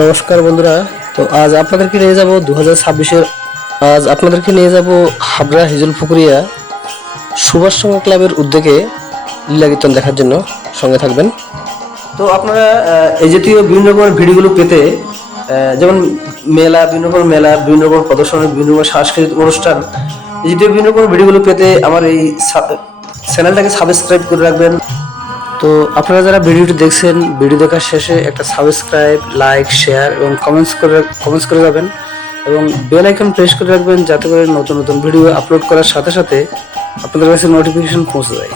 নমস্কার বন্ধুরা। তো আজ আপনাদেরকে নিয়ে যাব 2026-এর হাবড়া হিজলপুকুরিয়া সুভাষ সংঘ ক্লাবের উদ্যোগে লীলা কীর্তন দেখার জন্য সঙ্গে থাকবেন। তো আপনারা এই জাতীয় বিভিন্ন রকমের ভিডিওগুলো পেতে যেমন বিভিন্ন রকমের মেলা, বিভিন্ন রকমের প্রদর্শনী, বিভিন্ন রকমের সাংস্কৃতিক অনুষ্ঠান, এই জাতীয় বিভিন্ন রকমের ভিডিওগুলো পেতে আমার এই চ্যানেলটাকে সাবস্ক্রাইব করে রাখবেন। তো আপনারা যারা ভিডিওটি দেখছেন, ভিডিও দেখার শেষে একটা সাবস্ক্রাইব, লাইক, শেয়ার এবং কমেন্টস করে যাবেন এবং বেল আইকন প্রেস করে রাখবেন, যাতে করে নতুন নতুন ভিডিও আপলোড করার সাথে সাথে আপনাদের কাছে নোটিফিকেশন পৌঁছে যায়।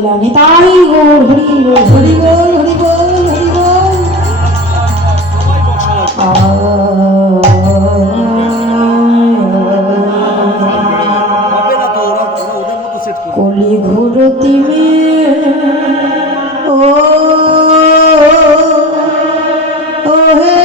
লীলা নিতাই গৌর হরি বল হরি বল হরি বল হরি বল। কলি ঘোর তিমে ও হে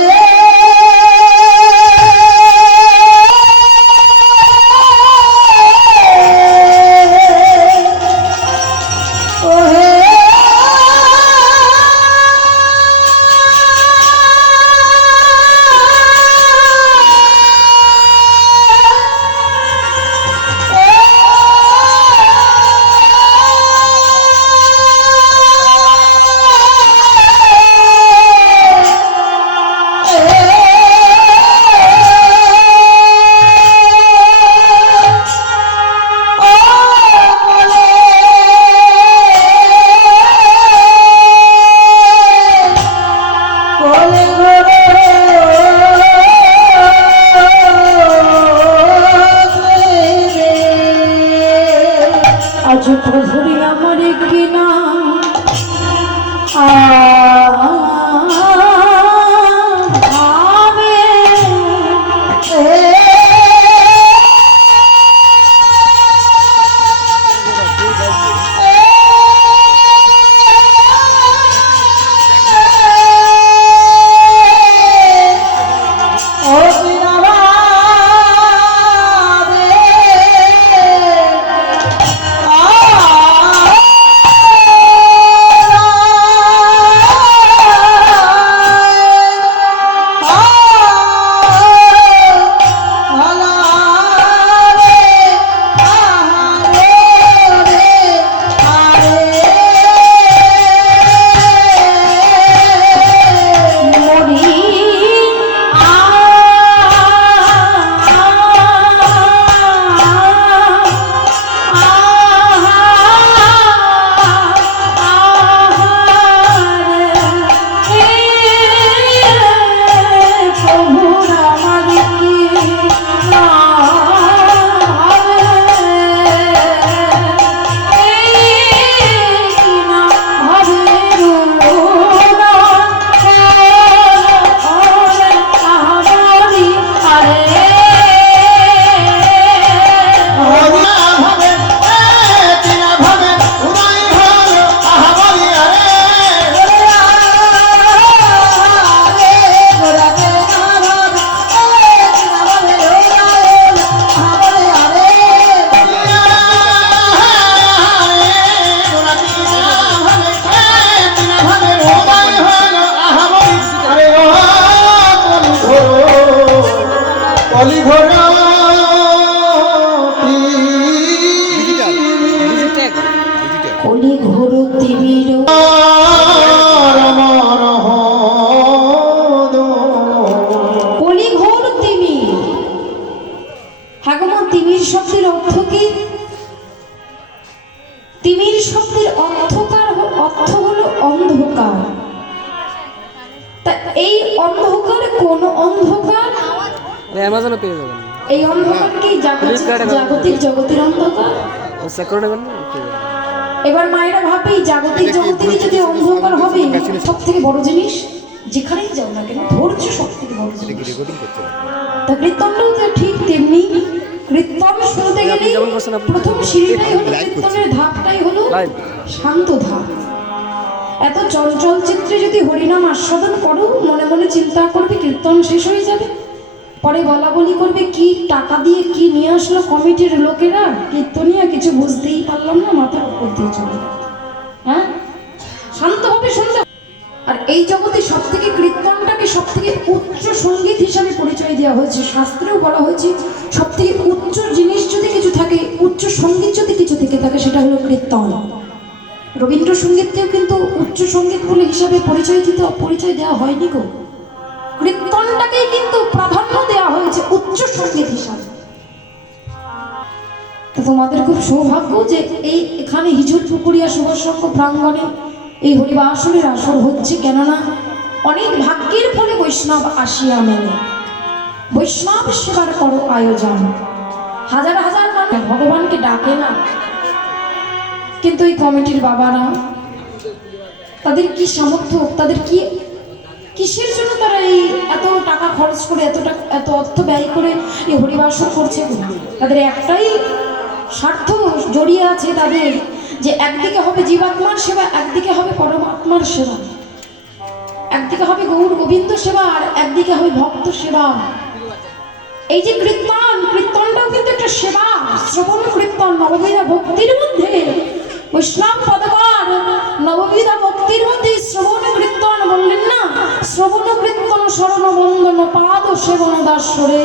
আজ প্রভুরি আমার কিনা কলি ঘোর তিমির কলি ঘোর তিমি। হাগমন তিমির শব্দের অর্থ কি? তিমির শব্দের অর্থ হলো অন্ধকার। তা এই অন্ধকার কোন অন্ধকার? অ্যামাজনে পেয়ে যাবেন। এই অন্ধকার কি জাগতিক জগতের অন্ধকার? এবার মায়েরা ভাবে জাগতিক জগতের যদি অন্ধকার হবে, সব থেকে বড় জিনিস যেখানেই যাও না কেন ধৈর্য সব থেকে বড় জিনিস। তা কীর্তনটাও তো ঠিক তেমনি। কীর্তন শুনতে গেলে প্রথম সিঁড়িটাই হলো কীর্তনের ধাপটাই হলো শান্ত ধাপ। এত চঞ্চল চিত্রে যদি হরিনাম আস্বাদন করো, মনে মনে চিন্তা করবে কীর্তন শেষ হয়ে যাবে, পরে বলা বলি করবে কি টাকা দিয়ে কি নিয়ে আসলো কমিটির লোকেরা, কীর্তনিয়া কিছু বুঝতেই পারলাম না, মাথার উপর দিয়ে চলে। হ্যাঁ, শান্ত হবে শুনতে। আর এই জগতে সব থেকে কীর্তনটাকে সব থেকে উচ্চ সঙ্গীত হিসাবে পরিচয় দেওয়া হয়েছে। শাস্ত্রেও বলা হয়েছে সব থেকে উচ্চ জিনিস যদি কিছু থাকে, উচ্চ সঙ্গীত যদি কিছু থেকে থাকে, সেটা হলো কীর্তন। রবীন্দ্রসঙ্গীতকেও কিন্তু উচ্চ সঙ্গীত বলে হিসাবে পরিচয় দেওয়া হয়নি গো। কীর্তনটাকেই কিন্তু প্রাধান্য দেওয়া হয়েছে উচ্চ সঙ্গীত হিসাবে। তো তোমাদের খুব সৌভাগ্য যে এই এখানে হিজুর পুকুরিয়া সুভাষসংঘ প্রাঙ্গণে এই হরিবাসরের আসর হচ্ছে। কেননা অনেক ভাগ্যের ফলে বৈষ্ণব আসিয়া মেলে, বৈষ্ণব সেবার করো আয়োজন। হাজার হাজার মানুষ ভগবানকে ডাকে না, কিন্তু এই কমিটির বাবারা, তাদের কি সামর্থ্য, তাদের কি কিসের জন্য তারা এই এত টাকা খরচ করে এত অর্থ ব্যয় করে এই হরিবাসন করছে? তাদের একটাই স্বার্থ জড়িয়ে আছে তাদের, যে একদিকে হবে জীবাত্মার সেবা, একদিকে হবে পরমাত্মার সেবা, একদিকে হবে গৌর গোবিন্দ সেবা, আর একদিকে হবে ভক্ত সেবা। এই যে কীর্তনটাও কিন্তু একটা সেবা। শ্রবণ কীর্তন নববিধা ভক্তির মধ্যে, বৈষ্ণব পদবার নববিধা ভক্তির মধ্যে শ্রবণ কীর্তন বললেন না, শ্রবণ কীর্তন শরণ বন্দন পাদ সেবন দাসরে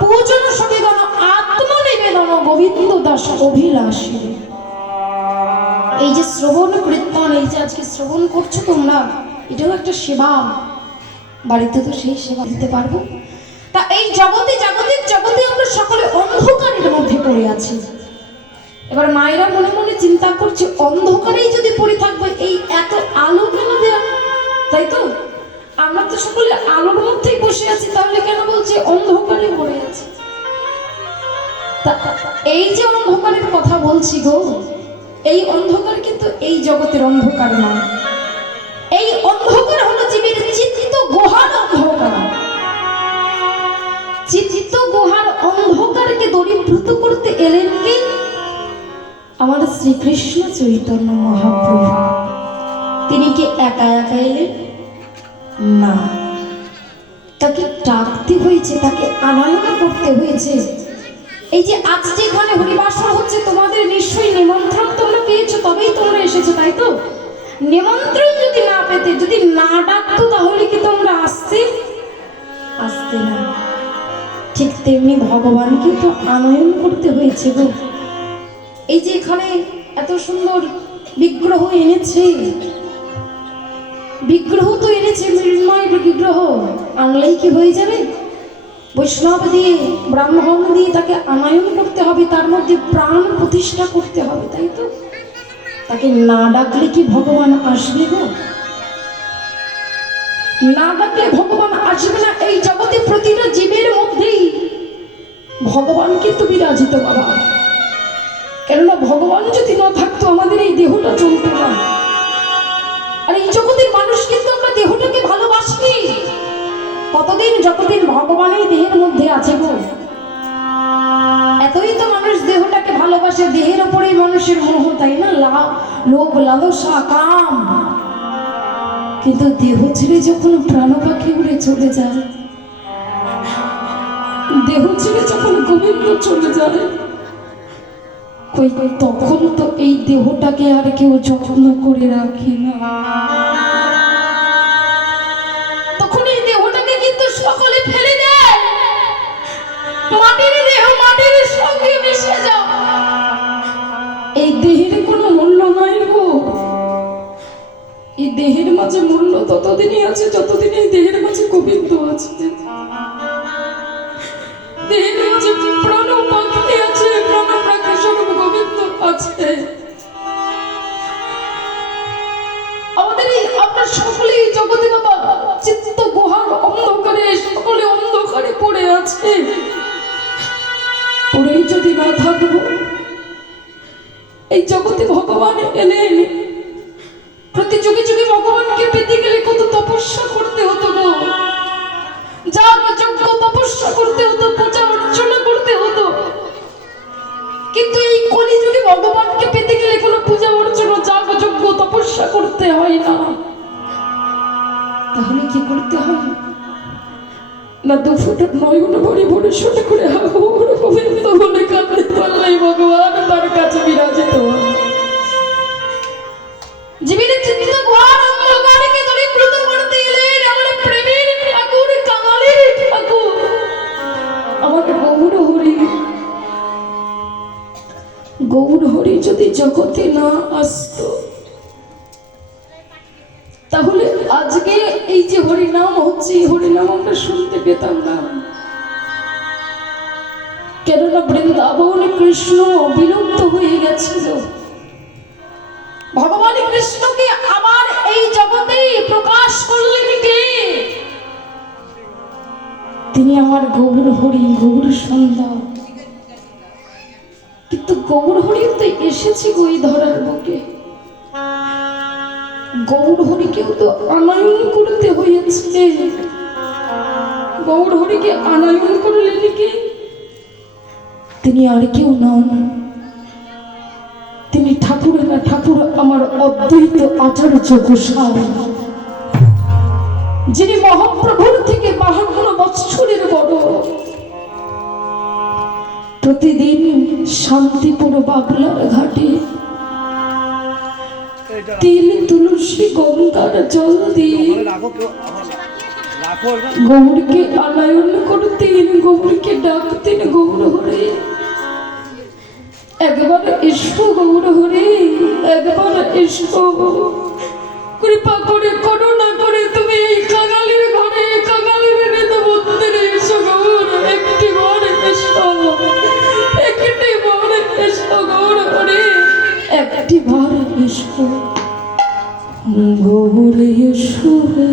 পূজন সবিগণ আত্মনিবেদন গোবিন্দ দাস অভিলাষী। এই যে শ্রবণ কীর্তন, এই যে আজকে শ্রবণ করছো তোমরা, এটাও একটা সেবা। বাড়িতে তো সেই সেবা দিতে পারবো? তা এই জাগতিক জগতে আমরা সকলে অন্ধকারের মধ্যে পড়ে আছি। এবার মায়েরা মনে মনে চিন্তা করছে, অন্ধকারেই যদি পড়ে থাকবে, এই এত আলো কেন দেয়া? তাই তো, আমরা তো সকলে আলোর মধ্যেই বসে আছি, তাহলে কেন বলছে অন্ধকারে পড়ে আছি? এই যে অন্ধকারের কথা বলছি গো, এই অন্ধকার কিন্তু এই জগতের অন্ধকার নয়। এই অন্ধকার হলো জীবের চিত্ত গুহার অন্ধকার। চিত্ত গুহার অন্ধকারকে দূরীভূত করতে এলেন কি আমাদের শ্রীকৃষ্ণ চৈতন্য মহাপ্রভু। তিনি কি একা একা এলেন? না, তাকে ডাকতে হয়েছে, তাকে আনায়ন করতে হয়েছে। এই যে আজ যেখানে হরিবাসর হচ্ছে, তোমাদের নিশ্চয়ই নিমন্ত্রণ তোমরা পেয়েছো, তবেই তোমরা এসেছো, তাই তো? নিমন্ত্রণ যদি না পেতে, যদি না ডাকতো, তাহলে কি তোমরা আসতে না? ঠিক তেমনি ভগবানকে তো আনয়ন করতে হয়েছে গো। এই যে এখানে এত সুন্দর বিগ্রহ এনেছে, বিগ্রহ তো এনেছে, মৃন্ময় বিগ্রহ, আনলেই কি হয়ে যাবে? বৈষ্ণব দিয়ে, ব্রাহ্মণ দিয়ে তাকে আনয়ন করতে হবে, তার মধ্যে প্রাণ প্রতিষ্ঠা করতে হবে, তাই তো? তাকে না ডাকলে কি ভগবান আসবে গো? না ডাকলে ভগবান আসবে না। এই জগতে প্রতিটা জীবের মধ্যেই ভগবান কিন্তু বিরাজিত বাবা। কেননা ভগবান যদি না থাকতো, আমাদের এই দেহটা চলতো না। আর এই জগতের মানুষ কিন্তু আমরা দেহটাকে ভালোবাসি কতদিন, যতদিন ভগবান এই দেহের মধ্যে আছে গো। এতই তো মানুষ দেহটাকে ভালোবাসে, দেহের উপরেই মানুষের মোহ, তাই না? লোভ, লালসা, কাম। কিন্তু দেহ ছেড়ে যখন প্রাণ পাখি উড়ে চলে যায়, দেহ ছেড়ে যখন গোবিন্দ চলে যায়, তখন তো এই দেহটাকে আর কেউ যত্ন করে রাখে না। তখন এই দেহটাকে কিন্তু সকলে ফেলে দেয়। মাটির দেহ মাটির সঙ্গে মিশে যাও। এই দেহের কোনো মূল্য নাই গো। এই দেহের মাঝে মূল্য ততদিনই আছে যতদিন এই দেহের মাঝে গোবিন্দ আছে। দেহের মাঝে প্রাণ পাখি আছে, প্রাণ পাখি স্বরূপ গোবিন্দ আছে। আমাদের এই আমরা সকলেই জগতে বাবা চিত্ত গুহার অন্ধকারে, সকলে অন্ধকারে পড়ে আছে। পড়েই যদি না থাকবো, এই জগতে ভগবান এলেন। প্রতি যুগে যুগে ভগবানকে পেতে গেলে কত তপস্যা করতে হতো গো, যাগ যজ্ঞ তপস্যা করতে হতো, পূজা অর্চনা করতে হতো। কিন্তু এই কলিযুগে ভগবানকে পেতে গেলে কোনো পূজা অর্চনা, যাগ যজ্ঞ তপস্যা করতে হয় না। তাহলে কি করতে হয়? না দুফুটা নয়ন ভরে ভরে শোটে করে হাগর গোবিন্দ বলে কাঁদতে পারলেই ভগবান তার কাছে বিরাজিত হয়। জীবের চিত্ত গুহার অন্ধকারকে দূরীভূত করতে এলেন আমার প্রেমের ঠাকুর, কাঙালের ঠাকুর, আমার গৌর হরি। গৌর হরি যদি জগতে না আসতো, তাহলে আজকে এই যে হরিনাম হচ্ছে, এই হরিনাম আমরা শুনতে পেতাম না। কেননা বৃন্দাবনে কৃষ্ণ বিলুপ্ত হয়ে গেছিল। ভগবান কৃষ্ণকে আবার এই জগতে প্রকাশ করলেন কে? তিনি আমার গৌর হরি, গৌর সন্ধ্যা। কিন্তু গৌর হরি তো এসেছি গো এই ধরার বুকে। গৌর হরিকেও তো আনয়ন করতে হয়েছে। গৌর হরিকে আনয়ন করলেন কি? তিনি আর কেউ নন, তিনি ঠাকুর না ঠাকুর আমার অদ্বৈত আচার্য গোসাই, যিনি মহাপ্রভুর থেকে 52 বৎসরের বড়। প্রতিদিন শান্তিপুর বাবলার ঘাটে তিল তুলসী গঙ্গার জল দিয়ে গৌরকে আনয়ন করতেন, গৌরকে ডাকতেন গৌর হরে, একবার এসো গৌর হরে, একবার এসো। কৃপা করে করুণা করে তুমি এই কাঙালির ঘরে, কাঙালির হৃদয় মন্দিরে এসো গৌর, একটি বার এসো, একটি বার এসো গৌর হরে, একটি বার এসো গৌর এসো হে।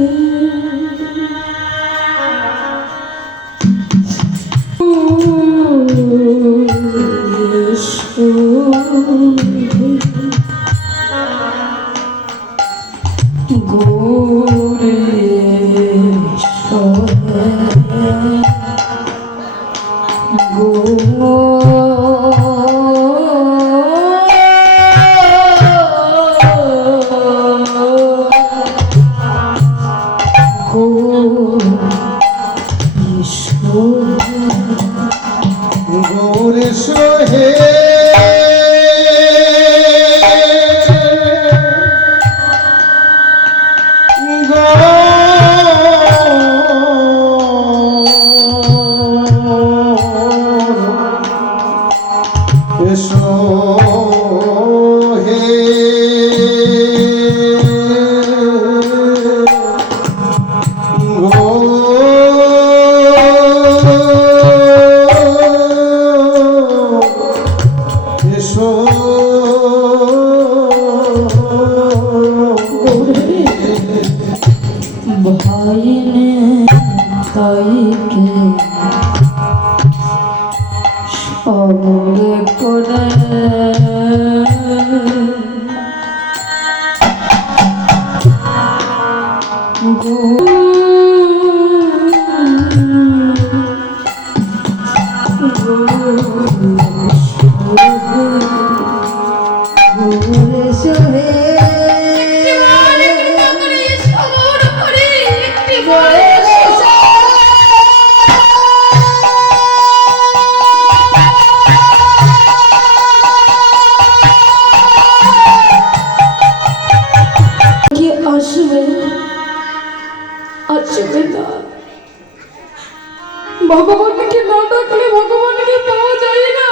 ভগবানকে না ডাকলে ভগবানকে পাওয়া যায় না।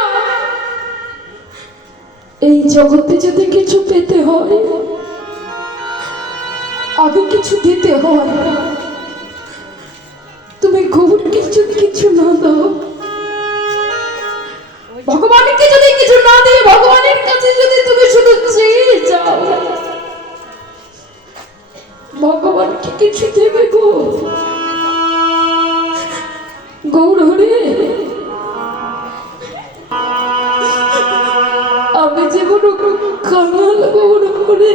এই জগতে যদি কিছু পেতে হয় আগে কিছু দিতে হয়। তুমি গৌরকে যদি কিছু না দাও, ভগবানকে যদি কিছু না দিয়ে ভগবানের কাছে যদি তুমি শুধু চেয়ে যাও, ভগবানকে কিছু দেবে গো গৌর হরে। আমি যেমন কাঙাল গৌর হরে,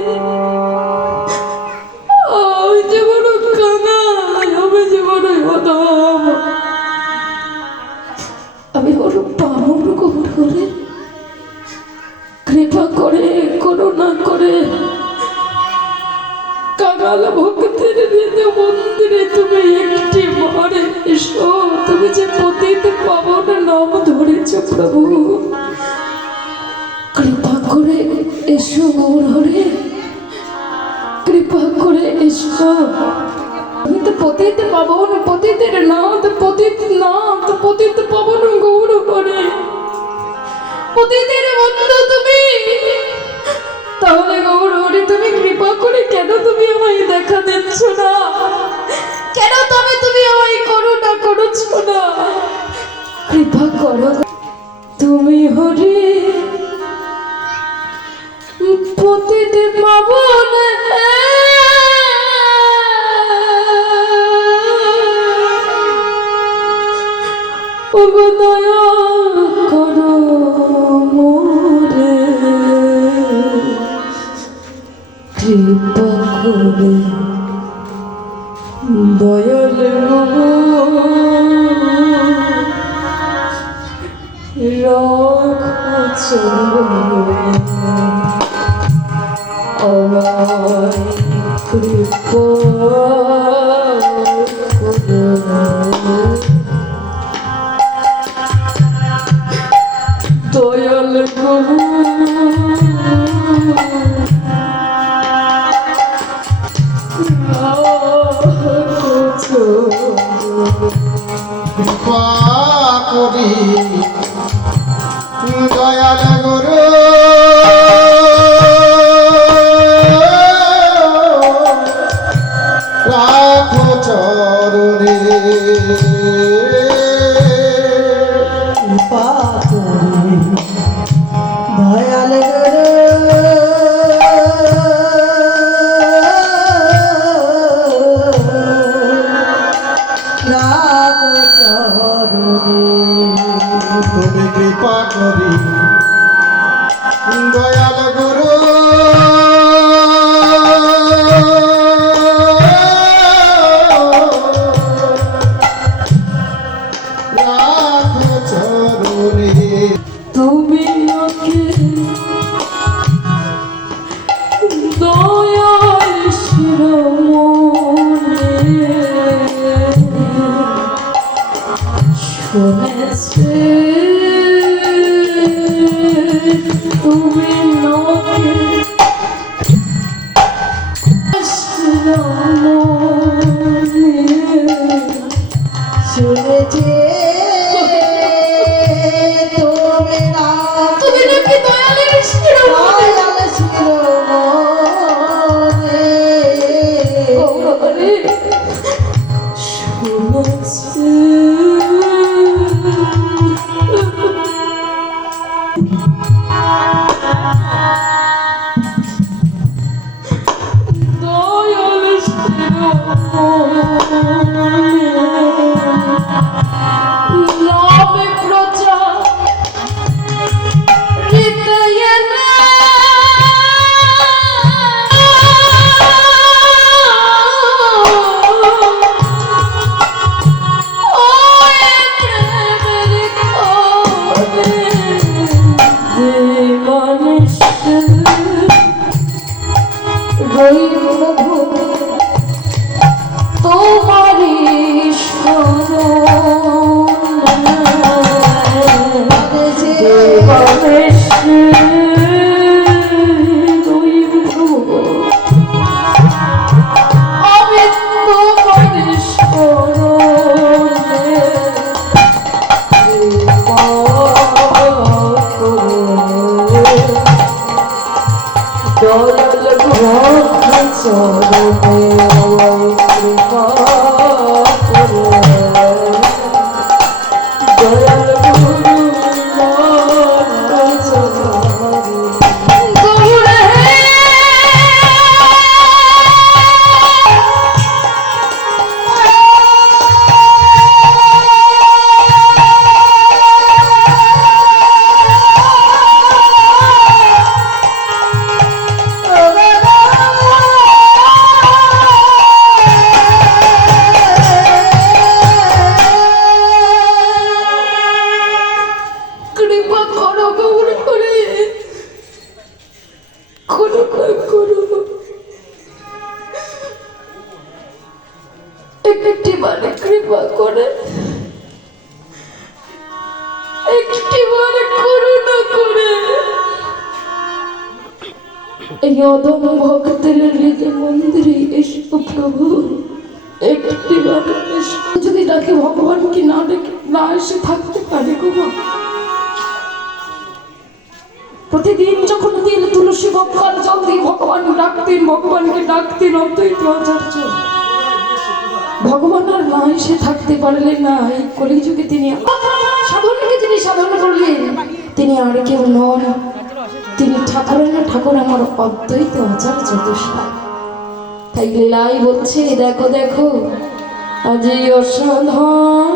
আমি যেমন কাঙাল, আমি যেমন অদম, আমি হলো পামর গৌর হরে। কৃপা করে করুণা করে কাঙাল ভক্তের হৃদয় মন্দিরে তুমি একটি বারে এসো। তুমি যে পতিত পাবন নাম ধরেছ প্রভু, কৃপা করে এসো গৌর হরে, কৃপা করে এসো। আমি তো পতিত পাবন, পতিতের নাথ, পতিত নাথ, পতিত পাবন গৌর হরে, পতিতের বন্ধু তুমি। তাহলে গৌর হরি তুমি কৃপা করে কেন তুমি আমায় দেখা দিচ্ছ না? কেন তুমি আমায় করুণা করছ না? কৃপা করো তুমি হরি, পতিতে পাবন দয়া করো মোর কৃপা করে দয়াল আমার কৃপা করে দয়াল কৃপা করি দয়াল গুরু রাখো চরণে কৃপা করে দয়াল তুমি কৃপা করি দয়াল গুরু রাখো চরণে তুমি নাকি দয়াল শিরোমণি শুনেছে তুমি নাকি শিরোমণি শুনেছে তুমি নাকি দয়ালের শিরোমণি শুনেছে দয়াল শিরোমণি লাভে প্রজা হৃদয়না ওয়ে প্রেমের খোবে জীবন রইল তোমারি আমি তোমারি কৃপা করো গৌর করে করো করো একটি বারে কৃপা করে একটি বারে করুণা করে এই অদম ভক্তের হৃদয় মন্দিরে এসো প্রভু একটি বারে এসো। যদি ডাকে ভগবান কি না ডেকে না এসে থাকতে পারে গো মা? প্রতিদিন যখন দিন তুলসী বক্ষার জল দিয়ে ভগবান ডাকতেন, ভগবানকে ডাকতেন অদ্বৈত আচার্য। ভগবান আর না এসে থাকতে পারলেন না। এই কলিযুগে তিনি সাধনকে যিনি সাধন করলেন তিনি আর কেউ নন, তিনি ঠাকুর আমার অদ্বৈত আচার্য দোষায়। তাই লীলাই বলছে দেখো দেখো আজি অসাধারণ